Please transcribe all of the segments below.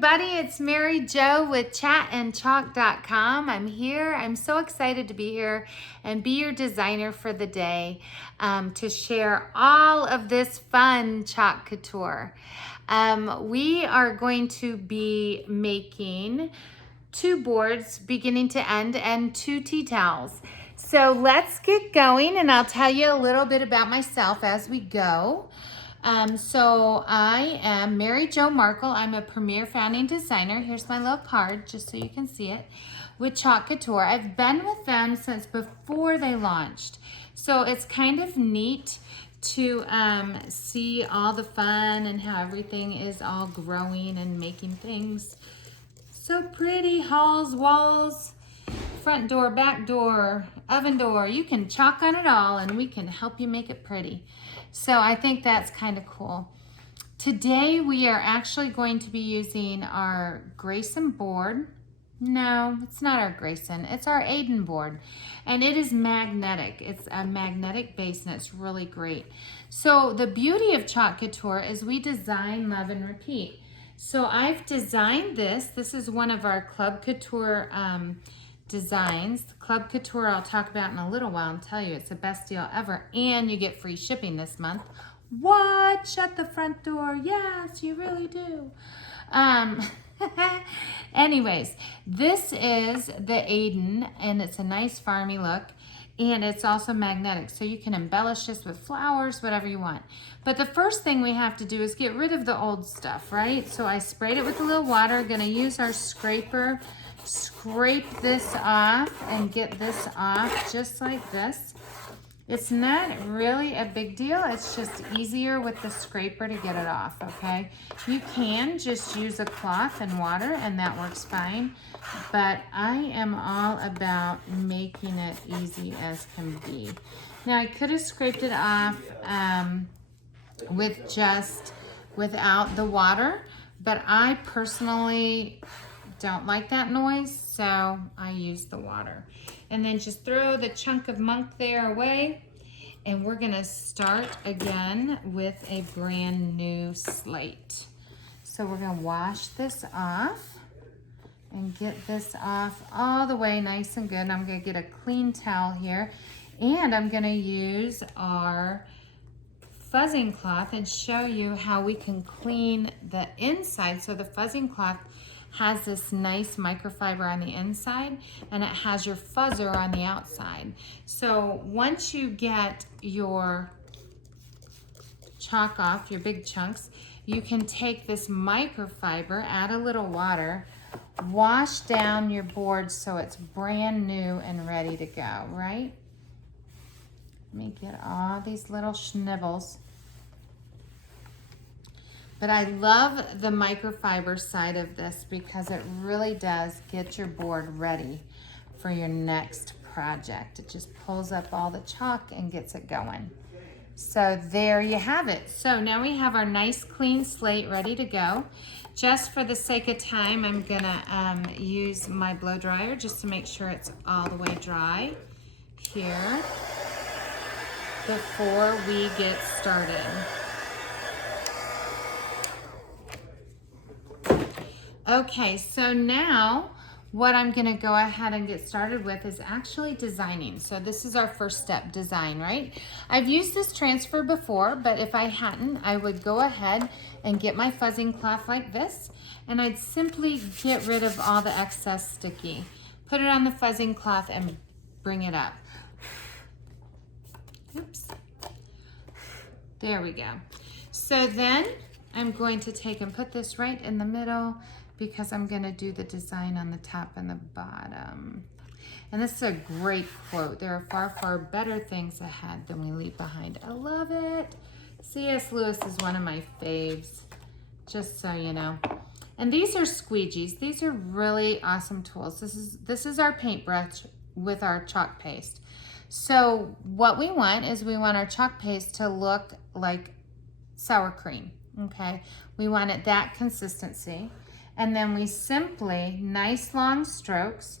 everybody, it's Mary Jo with chatandchalk.com. I'm here. I'm so excited to be here and be your designer for the day to share all of this fun chalk couture. We are going to be making 2 boards beginning to end and 2 tea towels. So let's get going and I'll tell you a little bit about myself as we go. So I am Mary Jo Markle. I'm a premier founding designer. Here's my little card just so you can see it with Chalk Couture. I've been with them since before they launched. So it's kind of neat to see all the fun and how everything is all growing and making things so pretty. Halls, walls, front door, back door, oven door. You can chalk on it all and we can help you make it pretty. So I think that's kind of cool. Today we are actually going to be using our Grayson board. No, it's not our Grayson, it's our Aiden board. And it is magnetic. It's a magnetic base and it's really great. So the beauty of Chalk Couture is we design, love, and repeat. So I've designed this. This is one of our Club Couture designs. The Club Couture I'll talk about in a little while and tell you it's the best deal ever, and you get free shipping this month. What? Shut the front door. Yes, you really do. Anyways, this is the Aiden and it's a nice farmy look and it's also magnetic, so you can embellish this with flowers, whatever you want. But the first thing we have to do is get rid of the old stuff, right? So I sprayed it with a little water. Gonna use our scraper, scrape this off and get this off just like this. It's not really a big deal. It's just easier with the scraper to get it off, okay? You can just use a cloth and water and that works fine, but I am all about making it easy as can be. Now I could have scraped it off without the water, but I personally don't like that noise, so I use the water. And then just throw the chunk of munk there away, and we're gonna start again with a brand new slate. So we're gonna wash this off and get this off all the way nice and good. And I'm gonna get a clean towel here, and I'm gonna use our fuzzing cloth and show you how we can clean the inside. So the fuzzing cloth has this nice microfiber on the inside and it has your fuzzer on the outside. So once you get your chalk off, your big chunks, you can take this microfiber, add a little water, wash down your board so it's brand new and ready to go, right? Let me get all these little schnibbles. But I love the microfiber side of this because it really does get your board ready for your next project. It just pulls up all the chalk and gets it going. So there you have it. So now we have our nice clean slate ready to go. Just for the sake of time, I'm gonna use my blow dryer just to make sure it's all the way dry here before we get started. Okay, so now what I'm gonna go ahead and get started with is actually designing. So this is our first step, design, right? I've used this transfer before, but if I hadn't, I would go ahead and get my fuzzing cloth like this, and I'd simply get rid of all the excess sticky. Put it on the fuzzing cloth and bring it up. Oops. There we go. So then I'm going to take and put this right in the middle because I'm gonna do the design on the top and the bottom. And this is a great quote. There are far, far better things ahead than we leave behind. I love it. C.S. Lewis is one of my faves, just so you know. And these are squeegees. These are really awesome tools. This is our paintbrush with our chalk paste. So what we want is we want our chalk paste to look like sour cream, okay? We want it that consistency. And then we simply, nice long strokes,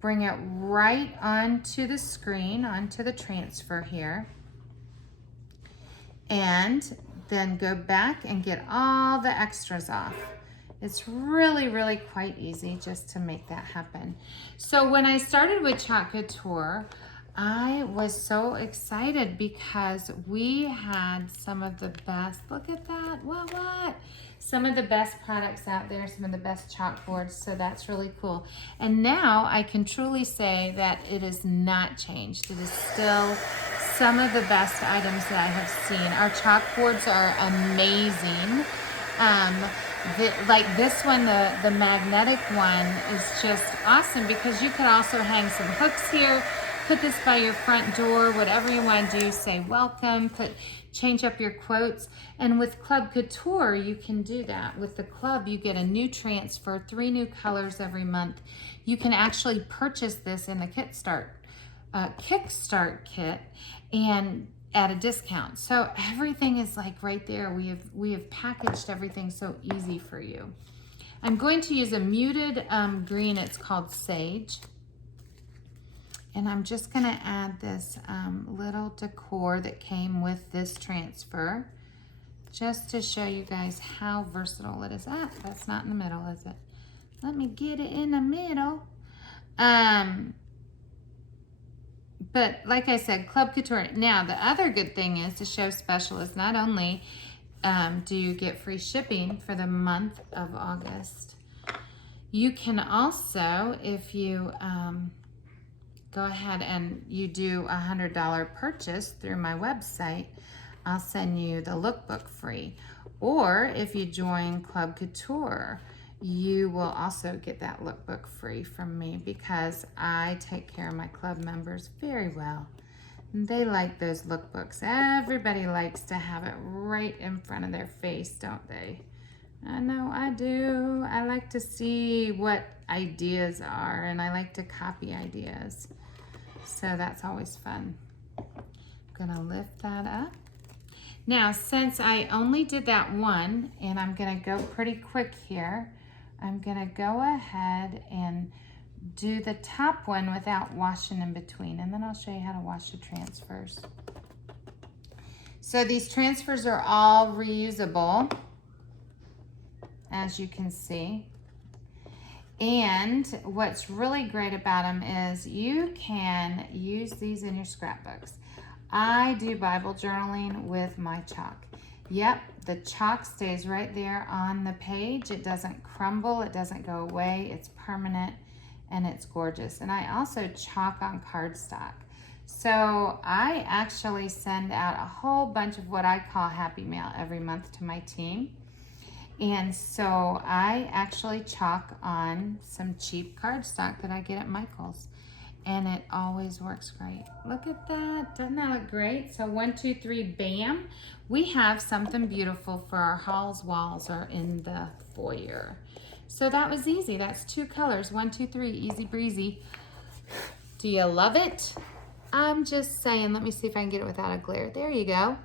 bring it right onto the screen, onto the transfer here. And then go back and get all the extras off. It's really, really quite easy just to make that happen. So when I started with Chalk Couture, I was so excited because we had some of the best, look at that, what? Some of the best products out there, some of the best chalkboards, so that's really cool. And now I can truly say that it is not changed. It is still some of the best items that I have seen. Our chalkboards are amazing. Like this one, the magnetic one is just awesome because you can also hang some hooks here, put this by your front door, whatever you want to do, say welcome, change up your quotes. And with Club Couture, you can do that. With the club, you get a new transfer, 3 new colors every month. You can actually purchase this in the Kickstart kit and at a discount. So everything is like right there. We have packaged everything so easy for you. I'm going to use a muted green. It's called Sage. And I'm just gonna add this little decor that came with this transfer just to show you guys how versatile it is. That's not in the middle, is it? Let me get it in the middle. But like I said, Club Couture. Now, the other good thing is to show special is not only do you get free shipping for the month of August, you can also, if you go ahead and you do a $100 purchase through my website, I'll send you the lookbook free. Or if you join Club Couture, you will also get that lookbook free from me because I take care of my club members very well. They like those lookbooks. Everybody likes to have it right in front of their face, don't they? I know I do. I like to see what ideas are, and I like to copy ideas. So that's always fun. I'm gonna lift that up. Now, since I only did that one, and I'm gonna go pretty quick here, I'm gonna go ahead and do the top one without washing in between, and then I'll show you how to wash the transfers. So these transfers are all reusable, as you can see. And what's really great about them is you can use these in your scrapbooks. I do Bible journaling with my chalk. Yep, the chalk stays right there on the page. It doesn't crumble, it doesn't go away, it's permanent, and it's gorgeous. And I also chalk on cardstock. So I actually send out a whole bunch of what I call Happy Mail every month to my team. And so I actually chalk on some cheap cardstock that I get at Michael's. And it always works great. Look at that, doesn't that look great? So 1, 2, 3, bam. We have something beautiful for our halls, walls, or in the foyer. So that was easy, that's 2 colors, 1, 2, 3, easy breezy. Do you love it? I'm just saying, let me see if I can get it without a glare. There you go.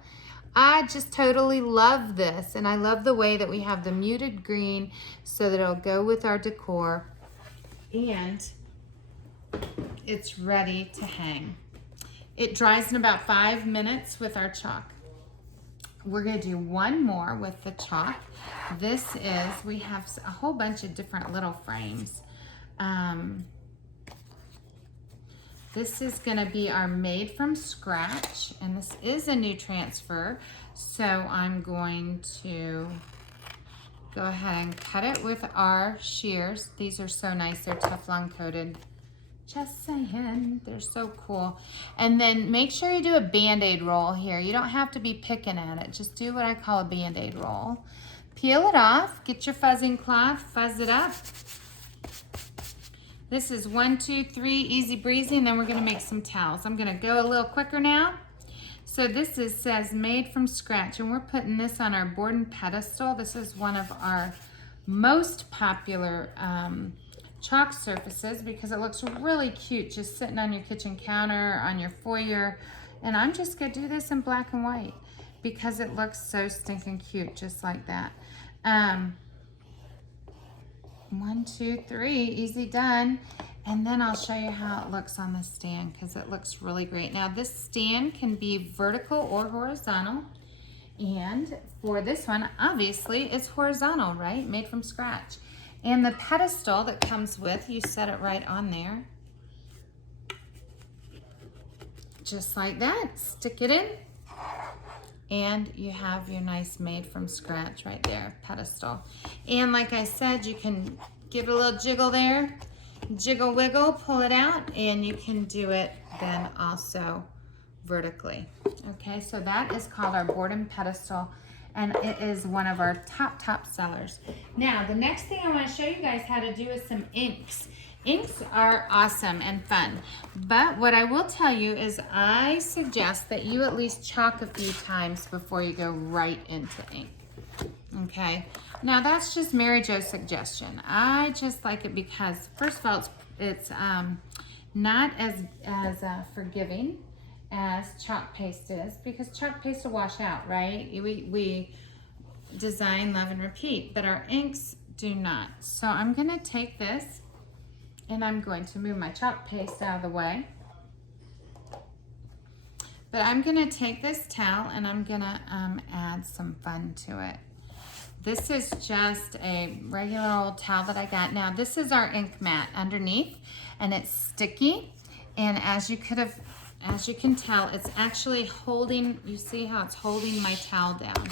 I just totally love this, and I love the way that we have the muted green so that it'll go with our decor, and it's ready to hang. It dries in about 5 minutes with our chalk. We're gonna do one more with the chalk. This is, we have a whole bunch of different little frames. This is gonna be our made from scratch, and this is a new transfer. So I'm going to go ahead and cut it with our shears. These are so nice, they're Teflon coated. Just saying, they're so cool. And then make sure you do a Band-Aid roll here. You don't have to be picking at it. Just do what I call a Band-Aid roll. Peel it off, get your fuzzing cloth, fuzz it up. This is 1, 2, 3, easy breezy, and then we're gonna make some towels. I'm gonna go a little quicker now. So this says made from scratch, and we're putting this on our board and pedestal. This is one of our most popular chalk surfaces because it looks really cute just sitting on your kitchen counter, on your foyer. And I'm just gonna do this in black and white because it looks so stinking cute, just like that. 1, 2, 3, easy done. And then I'll show you how it looks on the stand because it looks really great. Now this stand can be vertical or horizontal. And for this one, obviously it's horizontal, right? Made from scratch. And the pedestal that comes with, you set it right on there. Just like that, stick it in. And you have your nice made from scratch right there, pedestal. And like I said, you can give it a little jiggle there, jiggle wiggle, pull it out, and you can do it then also vertically. Okay, so that is called our boredom pedestal, and it is one of our top sellers. Now, the next thing I want to show you guys how to do is some inks. Inks are awesome and fun, but what I will tell you is I suggest that you at least chalk a few times before you go right into ink. Okay, now that's just Mary Jo's suggestion. I just like it because, first of all, it's not as forgiving as chalk paste is, because chalk paste will wash out, right? We design, love, and repeat, but our inks do not. So I'm gonna take this and I'm going to move my chalk paste out of the way. But I'm gonna take this towel and I'm gonna add some fun to it. This is just a regular old towel that I got. Now this is our ink mat underneath, and it's sticky. And as you can tell, it's actually holding, you see how it's holding my towel down,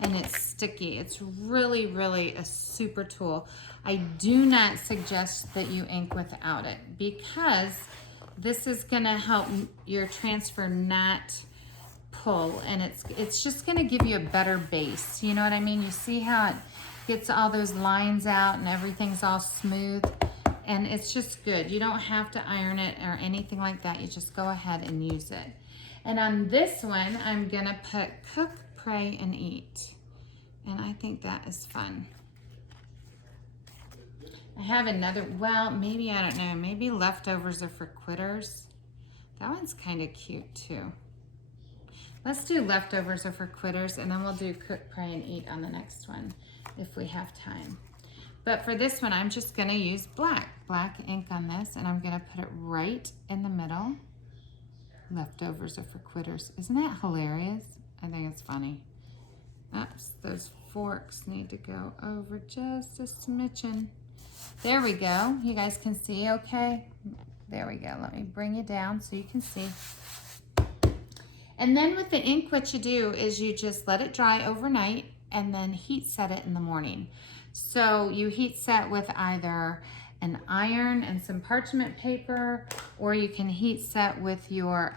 and it's sticky. It's really, really a super tool. I do not suggest that you ink without it, because this is gonna help your transfer not pull, and it's just gonna give you a better base. You know what I mean? You see how it gets all those lines out and everything's all smooth, and it's just good. You don't have to iron it or anything like that. You just go ahead and use it. And on this one, I'm gonna put cook, pray, and eat. And I think that is fun. I have another, well, maybe, I don't know, maybe leftovers are for quitters. That one's kind of cute too. Let's do leftovers are for quitters, and then we'll do cook, pray, and eat on the next one if we have time. But for this one, I'm just gonna use black ink on this, and I'm gonna put it right in the middle. Leftovers are for quitters. Isn't that hilarious? I think it's funny. Oops, those forks need to go over just a smidgen. There we go. You guys can see okay? There we go. Let me bring you down so you can see. And then with the ink, what you do is you just let it dry overnight and then heat set it in the morning. So you heat set with either an iron and some parchment paper, or you can heat set with your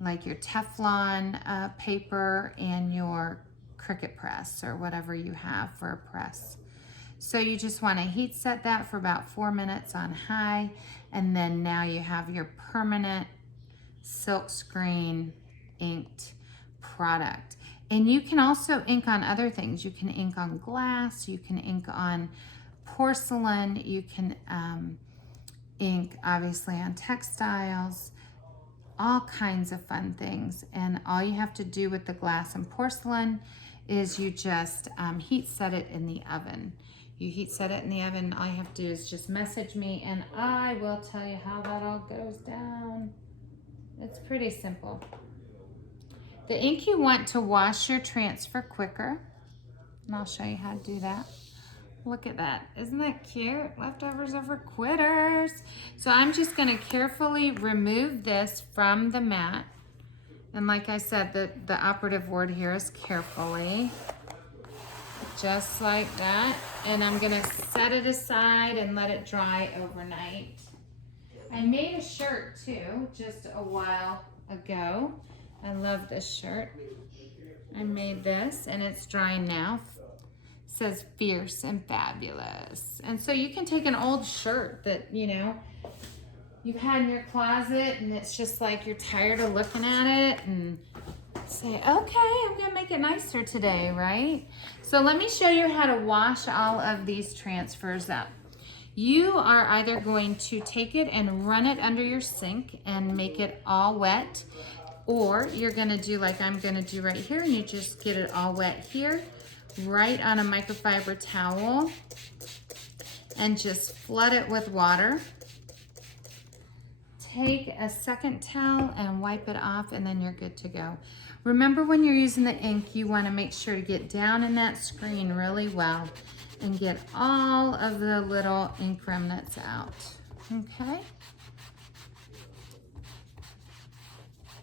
like your Teflon paper and your Cricut press or whatever you have for a press. So you just want to heat set that for about 4 minutes on high, and then now you have your permanent silk screen inked product. And you can also ink on other things. You can ink on glass, you can ink on porcelain, you can ink obviously on textiles, all kinds of fun things. And all you have to do with the glass and porcelain is you just heat set it in the oven. You heat set it in the oven. All you have to do is just message me and I will tell you how that all goes down. It's pretty simple. The ink you want to wash your transfer quicker, and I'll show you how to do that. Look at that. Isn't that cute? Leftovers are for quitters. So I'm just going to carefully remove this from the mat. And like I said, the operative word here is carefully. Just like that. And I'm going to set it aside and let it dry overnight. I made a shirt too just a while ago. I love this shirt. I made this and it's drying now. It says fierce and fabulous. And so you can take an old shirt that, you know, you've had in your closet and it's just like you're tired of looking at it and say, okay, I'm gonna make it nicer today, right? So let me show you how to wash all of these transfers up. You are either going to take it and run it under your sink and make it all wet, or you're gonna do like I'm gonna do right here, and you just get it all wet here, right on a microfiber towel, and just flood it with water. take a second towel and wipe it off, and then you're good to go. Remember, when you're using the ink, you want to make sure to get down in that screen really well and get all of the little ink remnants out, okay?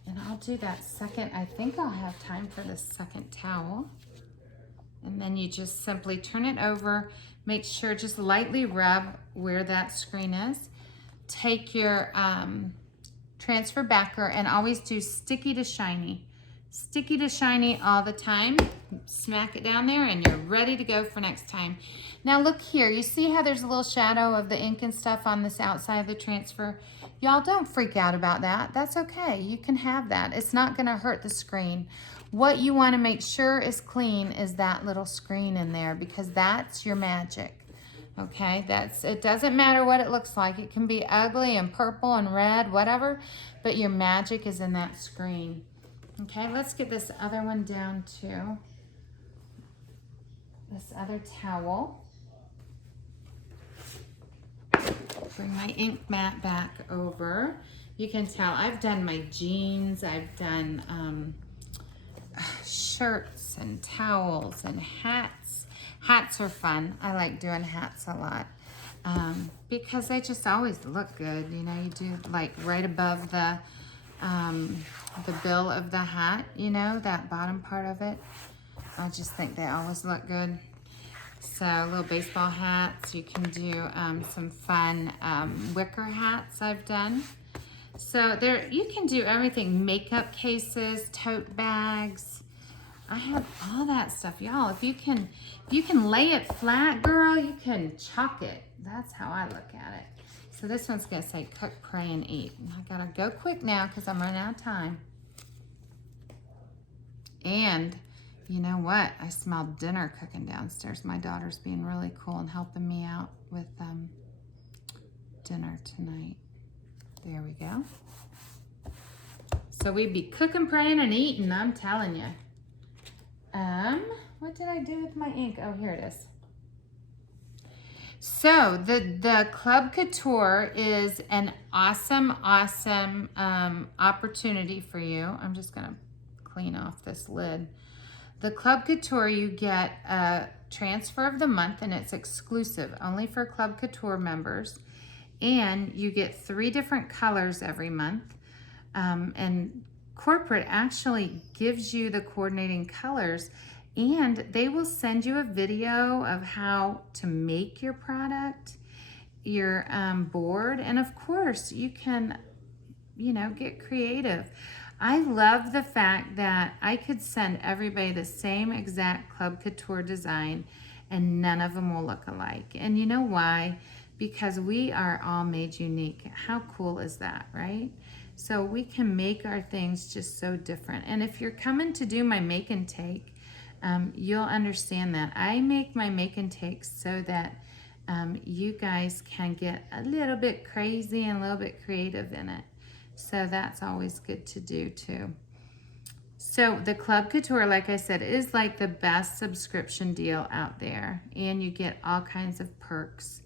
And I'll do that second. I think I'll have time for the second towel. And then you just simply turn it over. Make sure, just lightly rub where that screen is. Take your transfer backer and always do sticky to shiny. Sticky to shiny all the time. Smack it down there and you're ready to go for next time. Now look here, you see how there's a little shadow of the ink and stuff on this outside of the transfer? Y'all don't freak out about that. That's okay, you can have that. It's not gonna hurt the screen. What you wanna make sure is clean is that little screen in there, because that's your magic. Okay, it doesn't matter what it looks like. It can be ugly and purple and red, whatever, but your magic is in that screen. Okay, let's get this other one down too. This other towel. Bring my ink mat back over. You can tell I've done my jeans, I've done shirts and towels and hats. Hats are fun. I like doing hats a lot because they just always look good. You know, you do like right above the bill of the hat, you know, that bottom part of it. I just think they always look good. So little baseball hats. You can do some fun wicker hats I've done. So there, you can do everything. Makeup cases, tote bags. I have all that stuff, y'all. If you can lay it flat, girl, you can chalk it. That's how I look at it. So this one's gonna say cook, pray, and eat. And I gotta go quick now because I'm running out of time. And you know what? I smelled dinner cooking downstairs. My daughter's being really cool and helping me out with dinner tonight. There we go. So we'd be cooking, praying, and eating, I'm telling you. What did I do with my ink? Oh, here it is. So the Club Couture is an awesome opportunity for you. I'm just gonna clean off this lid. The Club Couture, you get a transfer of the month, and it's exclusive only for Club Couture members. And you get 3 different colors every month. And corporate actually gives you the coordinating colors, and they will send you a video of how to make your product, your board, and of course you can, you know, get creative. I love the fact that I could send everybody the same exact Club Couture design and none of them will look alike. And you know why? Because we are all made unique. How cool is that, right? So we can make our things just so different. And if you're coming to do my make and take, you'll understand that. I make my make and takes so that you guys can get a little bit crazy and a little bit creative in it. So that's always good to do too. So the Club Couture, like I said, is like the best subscription deal out there. And you get all kinds of perks.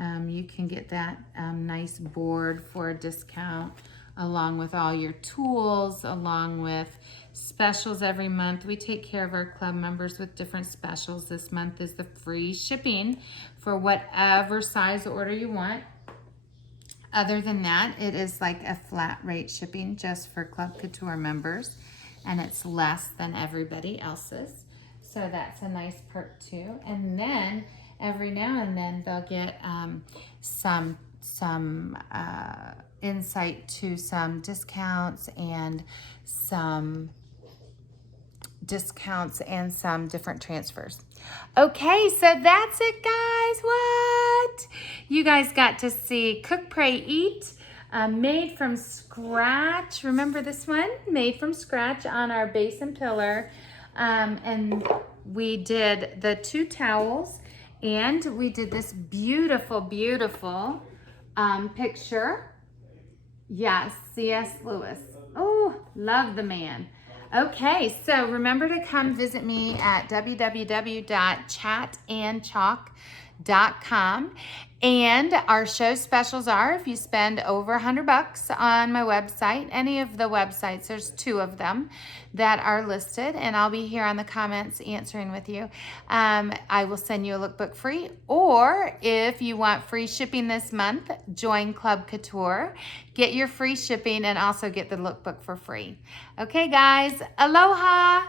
You can get that nice board for a discount, along with all your tools, along with specials every month. We take care of our club members with different specials. This month is the free shipping for whatever size order you want. Other than that, it is like a flat rate shipping just for Club Couture members, and it's less than everybody else's. So that's a nice perk too. And then every now and then they'll get some insight to some discounts and some different transfers. Okay, so that's it, guys. What? You guys got to see Cook, Pray, Eat, made from scratch. Remember this one? Made from scratch on our base and pillar. And we did the 2 towels, and we did this beautiful, beautiful picture. Yes, C.S. Lewis. Oh, love the man. Okay, so remember to come visit me at www.chatandchalk.com. inspirational.com. And our show specials are if you spend over $100 on my website, any of the websites, there's 2 of them that are listed, and I'll be here on the comments answering with you. I will send you a lookbook free, or if you want free shipping this month, join Club Couture, get your free shipping, and also get the lookbook for free. Okay, guys, aloha.